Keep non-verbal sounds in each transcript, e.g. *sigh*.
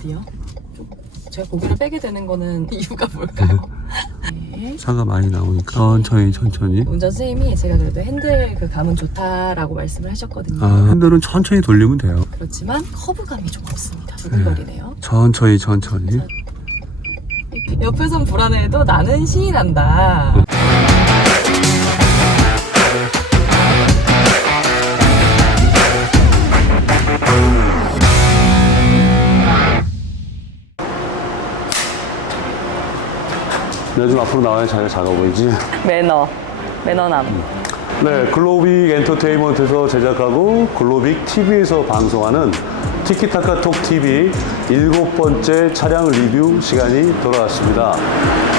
어디요? 좀 제가 고개를 빼게 되는 거는 *laughs* 이유가 뭘까요? 네. 차가 많이 나오니까 천천히 천천히 운전 선생님이 제가 그래도 핸들 그 감은 좋다라고 말씀을 하셨거든요. 아, 핸들은 천천히 돌리면 돼요 그렇지만 커브감이 좀 없습니다. 두근거리네요. 천천히 천천히 옆에선 불안해도 나는 신이 난다. 좀 앞으로 나와야 자기가 작아 보이지? 매너, 매너남. 네, 글로빅 엔터테인먼트에서 제작하고 글로빅 TV에서 방송하는 티키타카 톡 TV 일곱 번째 차량 리뷰 시간이 돌아왔습니다.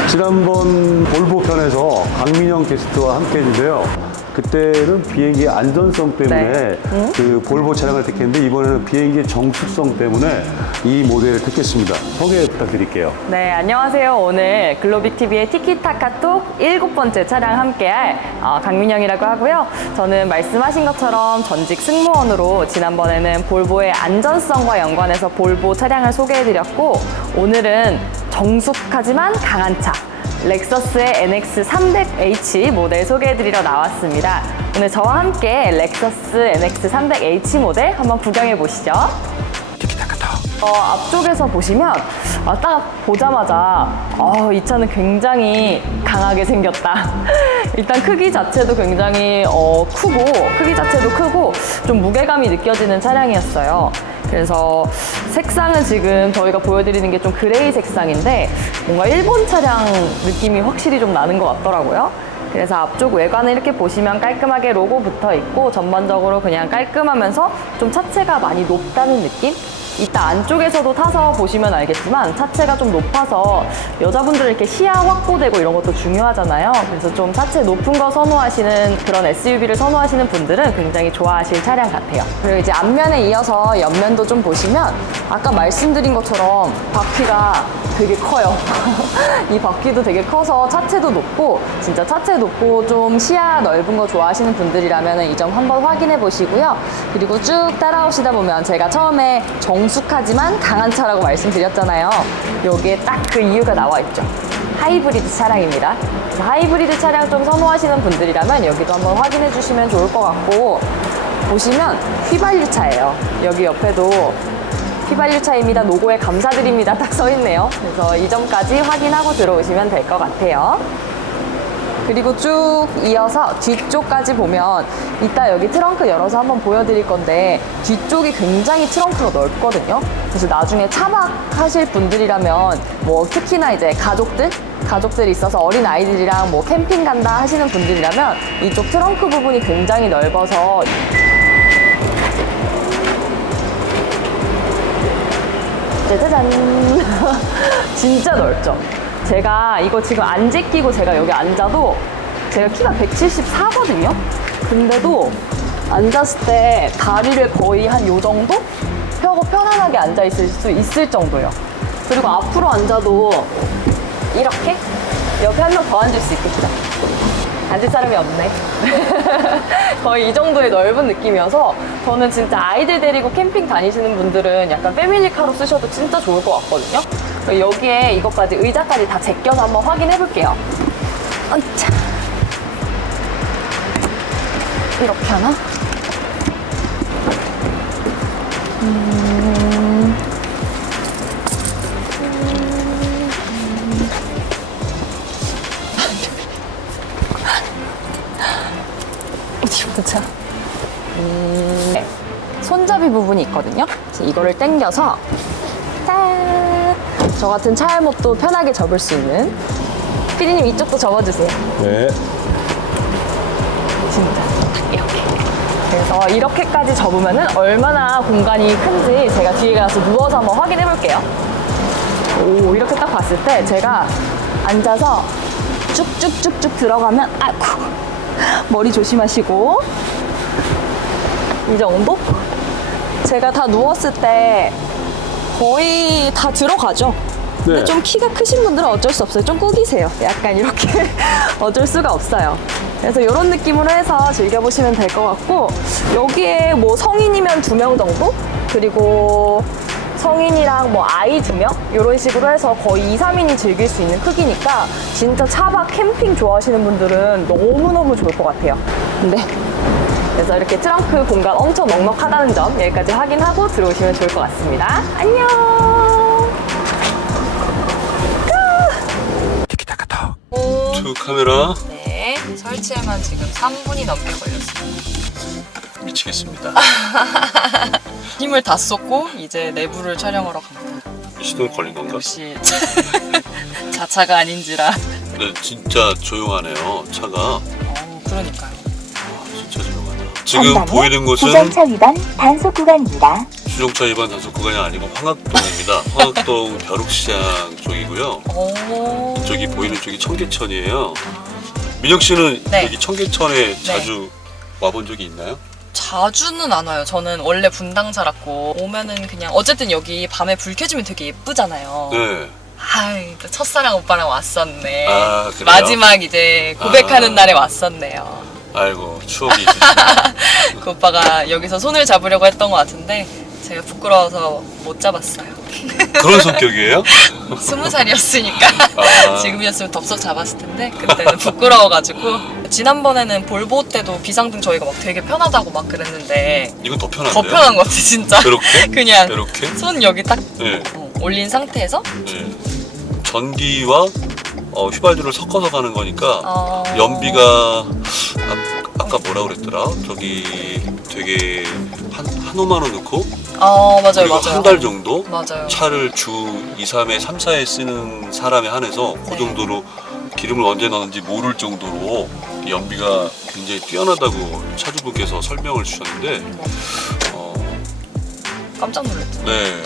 지난번 볼보 편에서 강민영 게스트와 함께 했는데요. 그때는 비행기 안전성 때문에 네. 그 볼보 차량을 택했는데 이번에는 비행기 정숙성 때문에 이 모델을 택했습니다. 소개 부탁드릴게요. 네, 안녕하세요. 오늘 글로빅 TV의 티키타카톡 일곱 번째 차량 함께할 어, 강민영이라고 하고요. 저는 말씀하신 것처럼 전직 승무원으로 지난번에는 볼보의 안전성과 연관해서 볼보 차량을 소개해드렸고 오늘은 정숙하지만 강한 차. 렉서스의 NX 300H 모델 소개해드리러 나왔습니다. 오늘 저와 함께 렉서스 NX 300H 모델 한번 구경해 보시죠. 어, 앞쪽에서 보시면 아, 딱 보자마자 어, 이 차는 굉장히 강하게 생겼다. *laughs* 일단 크기 자체도 굉장히 어, 크고 크기 자체도 크고 좀 무게감이 느껴지는 차량이었어요. 그래서 색상은 지금 저희가 보여드리는 게 좀 그레이 색상인데 뭔가 일본 차량 느낌이 확실히 좀 나는 것 같더라고요. 그래서 앞쪽 외관을 이렇게 보시면 깔끔하게 로고 붙어 있고 전반적으로 그냥 깔끔하면서 좀 차체가 많이 높다는 느낌? 이따 안쪽에서도 타서 보시면 알겠지만 차체가 좀 높아서 여자분들 이렇게 시야 확보되고 이런 것도 중요하잖아요. 그래서 좀 차체 높은 거 선호하시는 그런 SUV를 선호하시는 분들은 굉장히 좋아하실 차량 같아요. 그리고 이제 앞면에 이어서 옆면도 좀 보시면 아까 말씀드린 것처럼 바퀴가 되게 커요. *laughs* 이 바퀴도 되게 커서 차체도 높고 진짜 차체 높고 좀 시야 넓은 거 좋아하시는 분들이라면 이 점 한번 확인해 보시고요. 그리고 쭉 따라오시다 보면 제가 처음에 정 숙하지만 강한 차라고 말씀드렸잖아요. 여기에 딱 그 이유가 나와 있죠. 하이브리드 차량입니다. 하이브리드 차량 좀 선호하시는 분들이라면 여기도 한번 확인해 주시면 좋을 것 같고 보시면 휘발유차예요. 여기 옆에도 휘발유차입니다. 노고에 감사드립니다. *laughs* 딱 써 있네요. 그래서 이 점까지 확인하고 들어오시면 될 것 같아요. 그리고 쭉 이어서 뒤쪽까지 보면 이따 여기 트렁크 열어서 한번 보여드릴 건데 뒤쪽이 굉장히 트렁크가 넓거든요. 그래서 나중에 차박 하실 분들이라면 뭐 특히나 이제 가족들? 가족들이 있어서 어린 아이들이랑 뭐 캠핑 간다 하시는 분들이라면 이쪽 트렁크 부분이 굉장히 넓어서 짜자잔. *laughs* 진짜 넓죠 제가 이거 지금 안 제끼고 제가 여기 앉아도 제가 키가 174거든요 근데도 앉았을 때 다리를 거의 한 요 정도 펴고 편안하게 앉아 있을 수 있을 정도예요 그리고 앞으로 앉아도 이렇게 옆에 한 명 더 앉을 수 있겠죠 앉을 사람이 없네. *laughs* 거의 이 정도의 넓은 느낌이어서 저는 진짜 아이들 데리고 캠핑 다니시는 분들은 약간 패밀리카로 쓰셔도 진짜 좋을 것 같거든요. 여기에 이것까지 의자까지 다 제껴서 한번 확인해 볼게요. 어이차. 이렇게 하나? *laughs* 어디 보자. 음, 네. 손잡이 부분이 있거든요. 이거를 당겨서 짠! 저 같은 차알못도 편하게 접을 수 있는 피디님 이쪽도 접어주세요. 네. 진짜 딱 이렇게. 그래서 이렇게까지 접으면 은 얼마나 공간이 큰지 제가 뒤에 가서 누워서 한번 확인해 볼게요. 오, 이렇게 딱 봤을 때 제가 앉아서 쭉쭉쭉쭉 들어가면 아이고 머리 조심하시고 이 정도? 제가 다 누웠을 때 거의 다 들어가죠. 근데 네. 좀 키가 크신 분들은 어쩔 수 없어요. 좀 꾸기세요. 약간 이렇게 *laughs* 어쩔 수가 없어요. 그래서 이런 느낌으로 해서 즐겨보시면 될 것 같고 여기에 뭐 성인이면 두 명 정도 그리고 성인이랑 뭐 아이 두 명? 이런 식으로 해서 거의 2, 3인이 즐길 수 있는 크기니까 진짜 차박 캠핑 좋아하시는 분들은 너무너무 좋을 것 같아요. 네. 그래서 이렇게 트렁크 공간 엄청 넉넉하다는 점 여기까지 확인하고 들어오시면 좋을 것 같습니다. 안녕! 두 카메라 네, 설치에만 지금 3분이 넘게 걸렸습니다. 미치겠습니다. *laughs* 힘을 다 쏟고 이제 내부를 촬영하러 갑니다. 시동 걸린 건가? 역시 *laughs* 자차가 아닌지라. 네, 진짜 조용하네요. 차가 어, 그러니까요. 진짜 조용하다. 지금 보이는 곳은 구전차 위반 단속 구간입니다. 주정차 위반 단속 구간이 아니고 황학동입니다. *laughs* 황학동 벼룩시장 쪽이고요. 오. 저기 보이는 쪽이 청계천이에요. 민혁 씨는 네. 여기 청계천에 자주 와본 적이 있나요? 자주는 안 와요. 저는 원래 분당 살았고 오면은 그냥 어쨌든 여기 밤에 불 켜지면 되게 예쁘잖아요. 네. 아이, 또 첫사랑 오빠랑 왔었네. 아, 그래요? 마지막 이제 고백하는 아. 날에 왔었네요. 아이고 추억이 있으시네. *laughs* 그 오빠가 여기서 손을 잡으려고 했던 것 같은데 제가 부끄러워서 못 잡았어요. 그런 성격이에요? *laughs* 스무 살이었으니까 아. 지금이었으면 덥석 잡았을 텐데 그때는 부끄러워가지고 지난번에는 볼보 때도 비상등 저희가 막 되게 편하다고 막 그랬는데 이건 더 편한데요? 더 편한 것 같아 진짜. 이렇게? *laughs* 그냥 이렇게? 손 여기 딱 네. 어, 올린 상태에서 네. 전기와 어, 휘발유를 섞어서 가는 거니까 어... 연비가 아, 아까 뭐라 그랬더라? 저기 되게 한, 한 5만 원 넣고 어 맞아요 그리고 맞아요. 한 달 정도 맞아요. 차를 주 2, 3회, 3, 4회 쓰는 사람에 한해서 그 네. 정도로 기름을 언제 넣는지 모를 정도로 연비가 굉장히 뛰어나다고 차주분께서 설명을 주셨는데 어, 깜짝 놀랐죠. 네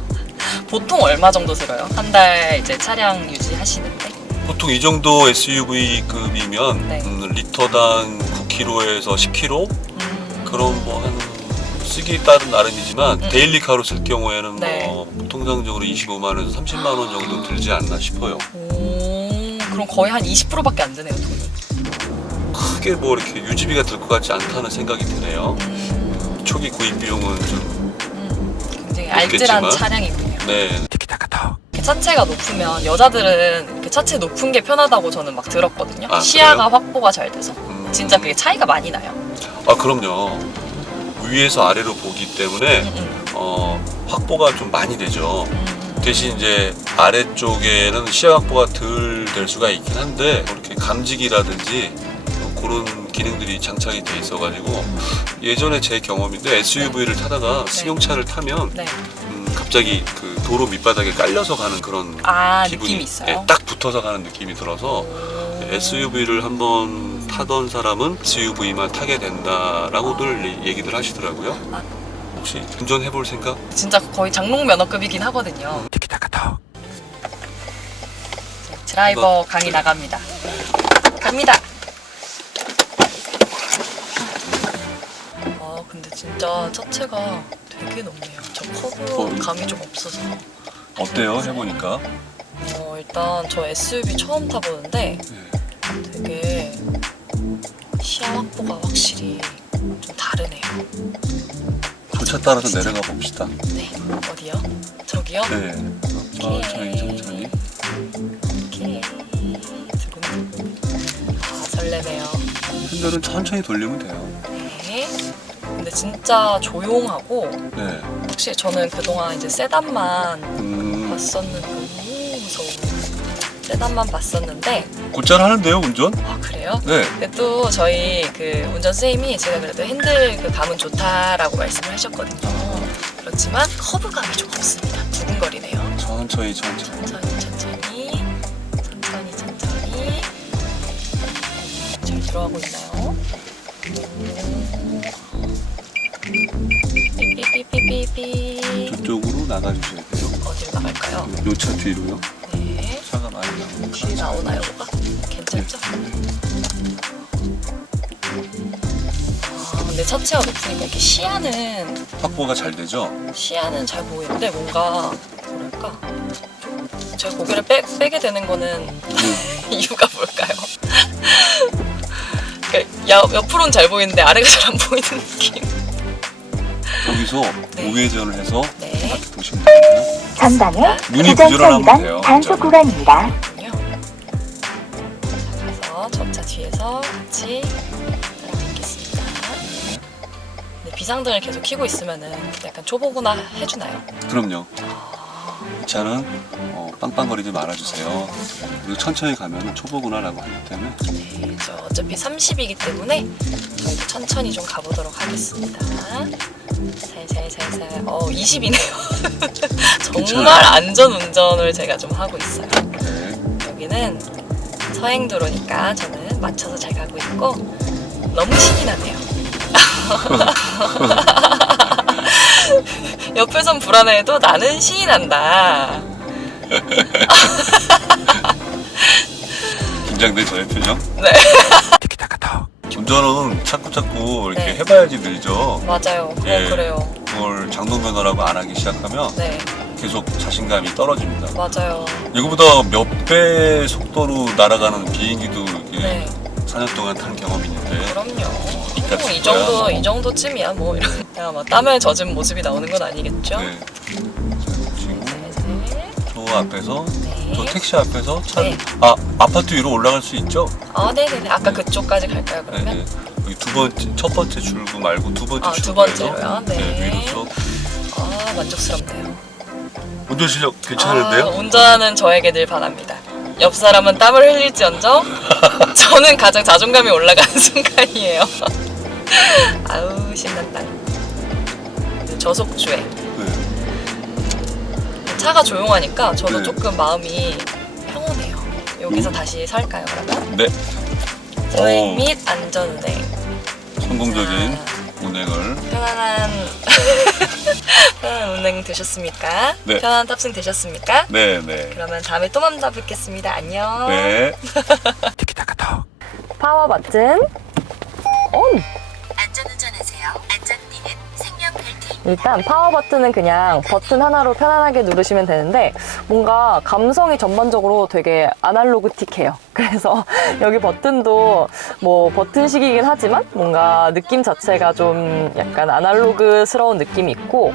*laughs* 보통 얼마 정도 들어요? 한 달 이제 차량 유지하시는데? 보통 이 정도 SUV급이면 네. 음, 리터당 9km에서 10km 음... 그런 뭐 한 쓰기에 따른 나름이지만 음. 데일리 카로 쓸 경우에는 네. 뭐 통상적으로 25만 원에서 30만 원 정도 들지 않나 싶어요. 오, 그럼 거의 한 20%밖에 안 드네요, 돈이. 크게 뭐 이렇게 유지비가 들 것 같지 않다는 생각이 드네요. 음, 초기 구입 비용은 좀 음, 굉장히 알뜰한. 차량이군요. 네. 이렇게 차체가 높으면 여자들은 이렇게 차체 높은 게 편하다고 저는 막 들었거든요. 아, 시야가 확보가 잘 돼서. 음, 진짜 그게 차이가 많이 나요. 아 그럼요. 위에서 아래로 보기 때문에 음, 음, 어, 확보가 좀 많이 되죠. 음, 대신 이제 아래쪽에는 시야 확보가 덜 될 수가 있긴 한데 이렇게 감지기라든지 그런 기능들이 장착이 돼 있어가지고 예전에 제 경험인데 SUV를 타다가 네. 승용차를 타면 네. 음, 갑자기 그 도로 밑바닥에 깔려서 가는 그런 아, 기분이 느낌이 있어요? 예, 딱 붙어서 가는 느낌이 들어서 오. SUV를 한번 타던 사람은 SUV만 타게 된다라고들 얘기들 하시더라고요. 아. 혹시 운전해 볼 생각? 진짜 거의 장롱 면허급이긴 하거든요. 드라이버 강의 나갑니다. 갑니다. 아 근데 진짜 차체가 되게 높네요. 저 커브 어, 감이 좀 없어서. 어때요? 해보니까? 어 일단 저 SUV 처음 타보는데 네. 되게 시야 확보가 확실히 좀 다르네요. 조차 따라서 내려가 봅시다. 네 어디요? 저기요? 네. 천천히 천천히. 오케이. 두근두근. 아 설레네요. 핸들은 천천히 돌리면 돼요. 네. 근데 진짜 조용하고 네. 확실히 저는 그동안 이제 세단만 음, 봤었는데. 세단만 봤었는데 곧잘 하는데요, 운전? 아 그래요? 네. 근데 또 저희 그 운전 선생님이 제가 그래도 핸들 그 감은 좋다라고 말씀을 하셨거든요. 그렇지만 커브감이 좀 없습니다. 두근거리네요. 천천히 천천히. 천천히 천천히 천천히 천천히 잘 들어가고 있나요? 삐삐삐삐삐삐 저쪽으로 나가주셔야 돼요. 어디로 나갈까요? 요 차 뒤로요. 네 차가 많이 나오니까. 뒤에 나오나요 뭐가? 괜찮죠? 아 근데 차체가 높으니까 이렇게 시야는 확보가 잘 되죠? 시야는 잘 보이는데 뭔가 뭐랄까 제가 고개를 빼, 빼게 되는 거는 *laughs* 이유가 뭘까요? *laughs* 그러니까 야- 옆으로는 잘 보이는데 아래가 잘 안 보이는 느낌 여기서 네. 우회전을 해서 네. 이렇게 보시면 되거든요. 전방에 눈이 부정차 부지런하면 단속. 구간입니다. 가서 저차 뒤에서 같이 따라가겠습니다. 네, 비상등을 계속 켜고 있으면은 약간 초보구나 해주나요? 그럼요. 이 차는 어, 빵빵거리지 말아주세요. 그리고 천천히 가면 초보구나라고 하기 때문에 네, 저 어차피 30이기 때문에 저희도 천천히 좀 가보도록 하겠습니다. 살살살살. 어, 20이네요. *laughs* 정말 괜찮아요. 안전 운전을 제가 좀 하고 있어요. 네. 여기는 서행도로니까 저는 맞춰서 잘 가고 있고 너무 신이 나네요. *laughs* 옆에선 불안해도 나는 신이 난다. 긴장된 저의 표정. 네. 운전은 자꾸 자꾸 이렇게 네. 해봐야지 늘죠. 맞아요. 어, 예. 그래요. 그걸 장동면허라고 안 하기 시작하면 네, 계속 자신감이 떨어집니다. 맞아요. 이거보다 몇 배 속도로 날아가는 비행기도 이렇게 네, 4년 동안 탄 경험이 있는데 그럼요. 이따 뭐이쓸 정도. 이 정도쯤이야 뭐 이런. 야, 막 땀에 젖은 모습이 나오는 건 아니겠죠? 네. 네. 저 앞에서 네. 저 택시 앞에서 차, 네. 아 아파트 위로 올라갈 수 있죠? 아, 네네네. 아까 네. 그쪽까지 갈까요 네, 그러면? 네. 여기 두 번째 첫 번째 출구 말고 두 번째 아, 두 출구에서 번째로요? 네. 위로 쭉 아, 만족스럽네요. 운전 실력 괜찮은데요? 아, 운전하는 저에게 늘 바랍니다. 옆 사람은 땀을 흘릴지언정 저는 가장 자존감이 올라가는 *laughs* 순간이에요. *laughs* 아우 신난다. 저속주행. 네. 차가 조용하니까 저도 네. 조금 마음이 평온해요. 여기서 음. 다시 살까요 그러면? 네. 오. 및 안전운행. 성공적인 아. 운행을 편안한 *laughs* 편안한 운행 되셨습니까? 네. 편안한 탑승 되셨습니까? 네, 네. 그러면 다음에 또 만나 뵙겠습니다. 안녕. 네. *laughs* 파워 버튼 온! 일단 파워 버튼은 그냥 버튼 하나로 편안하게 누르시면 되는데 뭔가 감성이 전반적으로 되게 아날로그틱해요. *laughs* 그래서 여기 버튼도 뭐 버튼식이긴 하지만 뭔가 느낌 자체가 좀 약간 아날로그스러운 느낌이 있고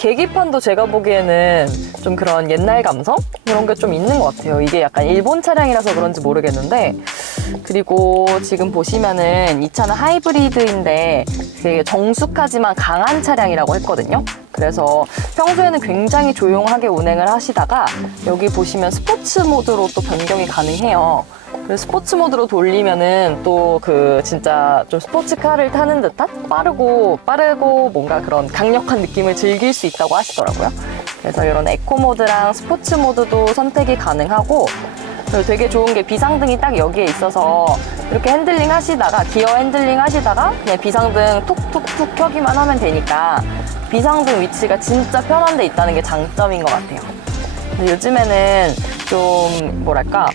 계기판도 제가 보기에는 좀 그런 옛날 감성 그런 게 좀 있는 것 같아요. 이게 약간 일본 차량이라서 그런지 모르겠는데 그리고 지금 보시면은 이 차는 하이브리드인데 되게 정숙하지만 강한 차량이라고 했거든요. 그래서 평소에는 굉장히 조용하게 운행을 하시다가 여기 보시면 스포츠 모드로 또 변경이 가능해요. 스포츠 모드로 돌리면은 또 그 진짜 좀 스포츠카를 타는 듯한 빠르고 빠르고 뭔가 그런 강력한 느낌을 즐길 수 있다고 하시더라고요. 그래서 이런 에코 모드랑 스포츠 모드도 선택이 가능하고 되게 좋은 게 비상등이 딱 여기에 있어서 이렇게 핸들링 하시다가 기어 핸들링 하시다가 그냥 비상등 툭툭툭 켜기만 하면 되니까 비상등 위치가 진짜 편한 데 있다는 게 장점인 것 같아요. 요즘에는 좀 뭐랄까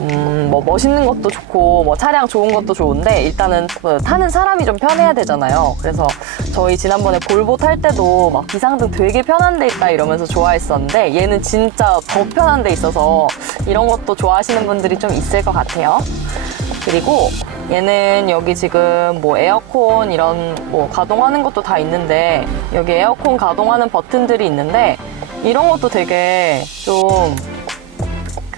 음, 뭐 멋있는 것도 좋고 뭐 차량 좋은 것도 좋은데 일단은 그 타는 사람이 좀 편해야 되잖아요. 그래서 저희 지난번에 볼보 탈 때도 막 비상등 되게 편한 데 있다 이러면서 좋아했었는데 얘는 진짜 더 편한 데 있어서 이런 것도 좋아하시는 분들이 좀 있을 것 같아요. 그리고 얘는 여기 지금 뭐 에어컨 이런 뭐 가동하는 것도 다 있는데 여기 에어컨 가동하는 버튼들이 있는데 이런 것도 되게 좀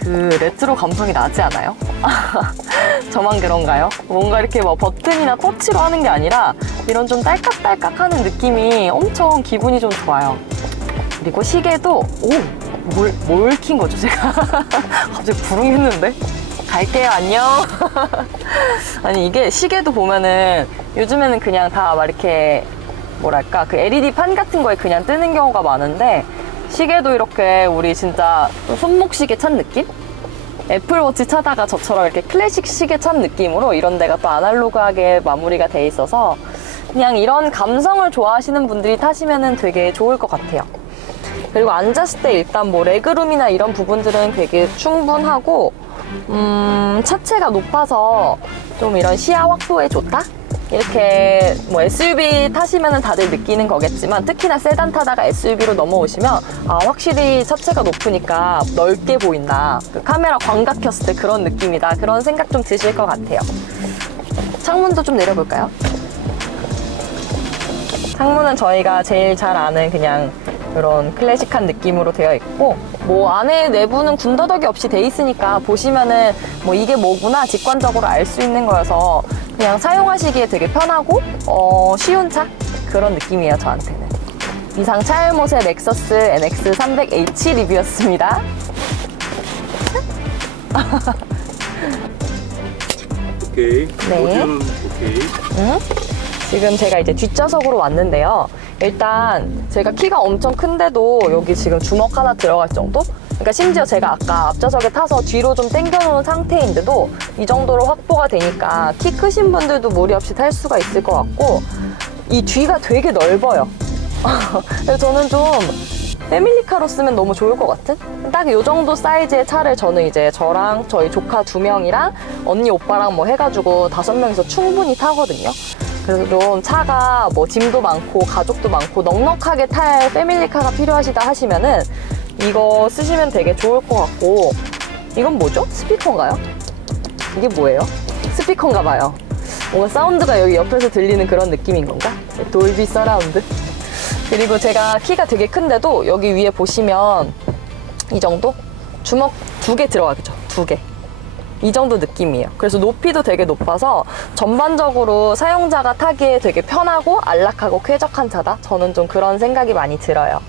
그 레트로 감성이 나지 않아요? *laughs* 저만 그런가요? 뭔가 이렇게 뭐 버튼이나 터치로 하는 게 아니라 이런 좀 딸깍딸깍 하는 느낌이 엄청 기분이 좀 좋아요. 그리고 시계도 오! 뭘, 뭘 킨 거죠, 제가? *laughs* 갑자기 부릉 했는데? 갈게요, 안녕. *laughs* 아니, 이게 시계도 보면은 요즘에는 그냥 다 막 이렇게 뭐랄까, 그 LED 판 같은 거에 그냥 뜨는 경우가 많은데 시계도 이렇게 우리 진짜 손목 시계 찬 느낌? 애플워치 차다가 저처럼 이렇게 클래식 시계 찬 느낌으로 이런 데가 또 아날로그하게 마무리가 돼 있어서 그냥 이런 감성을 좋아하시는 분들이 타시면 되게 좋을 것 같아요. 그리고 앉았을 때 일단 뭐 레그룸이나 이런 부분들은 되게 충분하고 음, 차체가 높아서 좀 이런 시야 확보에 좋다? 이렇게 뭐 SUV 타시면 다들 느끼는 거겠지만 특히나 세단 타다가 SUV로 넘어오시면 아, 확실히 차체가 높으니까 넓게 보인다. 그 카메라 광각 켰을 때 그런 느낌이다. 그런 생각 좀 드실 것 같아요. 창문도 좀 내려볼까요? 창문은 저희가 제일 잘 아는 그냥 그런 클래식한 느낌으로 되어 있고 뭐 안에 내부는 군더더기 없이 돼 있으니까 보시면은 뭐 이게 뭐구나 직관적으로 알 수 있는 거여서 그냥 사용하시기에 되게 편하고 어, 쉬운 차 그런 느낌이에요 저한테는 이상 차일못의 렉서스 NX 300H 리뷰였습니다 오케이. 네. 오케이. 지금 제가 이제 뒷좌석으로 왔는데요. 일단 제가 키가 엄청 큰데도 여기 지금 주먹 하나 들어갈 정도? 그러니까 심지어 제가 아까 앞좌석에 타서 뒤로 좀 당겨놓은 상태인데도 이 정도로 확보가 되니까 키 크신 분들도 무리 없이 탈 수가 있을 것 같고 이 뒤가 되게 넓어요. *laughs* 그래서 저는 좀 패밀리카로 쓰면 너무 좋을 것 같은? 딱 이 정도 사이즈의 차를 저는 이제 저랑 저희 조카 두 명이랑 언니 오빠랑 뭐 해가지고 다섯 명이서 충분히 타거든요. 그래서 좀 차가 뭐 짐도 많고 가족도 많고 넉넉하게 탈 패밀리카가 필요하시다 하시면은 이거 쓰시면 되게 좋을 것 같고 이건 뭐죠? 스피커인가요? 이게 뭐예요? 스피커인가 봐요. 뭔가 사운드가 여기 옆에서 들리는 그런 느낌인 건가? 돌비 서라운드? 그리고 제가 키가 되게 큰데도 여기 위에 보시면 이 정도? 주먹 두 개 들어가겠죠? 두 개. 이 정도 느낌이에요. 그래서 높이도 되게 높아서 전반적으로 사용자가 타기에 되게 편하고 안락하고 쾌적한 차다. 저는 좀 그런 생각이 많이 들어요.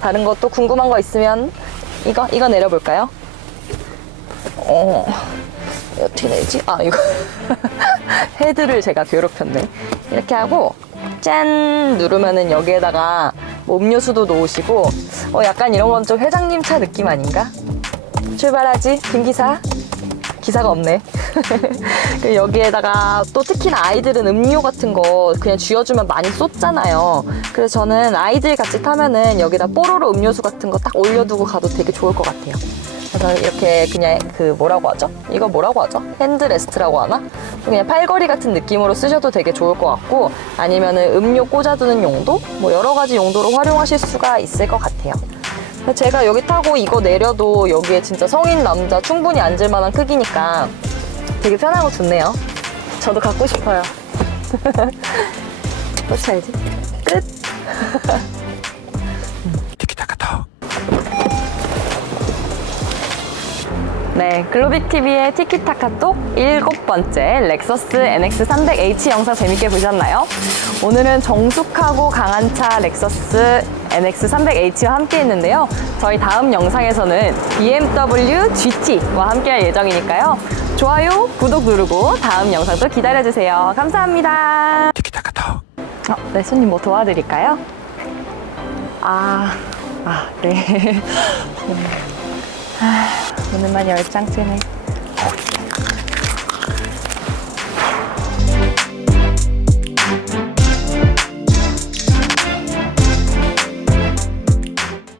다른 것도 궁금한 거 있으면 이거 이거 내려볼까요? 어 어떻게 내지? 아 이거 *laughs* 헤드를 제가 괴롭혔네. 이렇게 하고 짠 누르면은 여기에다가 뭐 음료수도 놓으시고 어 약간 이런 건 좀 회장님 차 느낌 아닌가? 출발하지 김 기사 기사가 없네. *laughs* 그리고 여기에다가 또 특히나 아이들은 음료 같은 거 그냥 쥐어주면 많이 쏟잖아요. 그래서 저는 아이들 같이 타면은 여기다 뽀로로 음료수 같은 거 딱 올려두고 가도 되게 좋을 것 같아요. 그래서 이렇게 그냥 그 뭐라고 하죠? 이거 뭐라고 하죠? 핸드레스트라고 하나? 그냥 팔걸이 같은 느낌으로 쓰셔도 되게 좋을 것 같고 아니면은 음료 꽂아두는 용도? 뭐 여러 가지 용도로 활용하실 수가 있을 것 같아요. 제가 여기 타고 이거 내려도 여기에 진짜 성인 남자 충분히 앉을 만한 크기니까 되게 편하고 좋네요. 저도 갖고 싶어요. *laughs* 또 차야지. 끝. 네, 글로빅 TV의 티키타카톡 일곱 번째 렉서스 NX 300H 영상 재밌게 보셨나요? 오늘은 정숙하고 강한 차 렉서스 NX 300H와 함께 했는데요. 저희 다음 영상에서는 BMW GT와 함께 할 예정이니까요. 좋아요, 구독 누르고 다음 영상도 기다려주세요. 감사합니다. 어, 네, 손님 뭐 도와드릴까요? 아, 아, 네. 오늘만 열장 째네.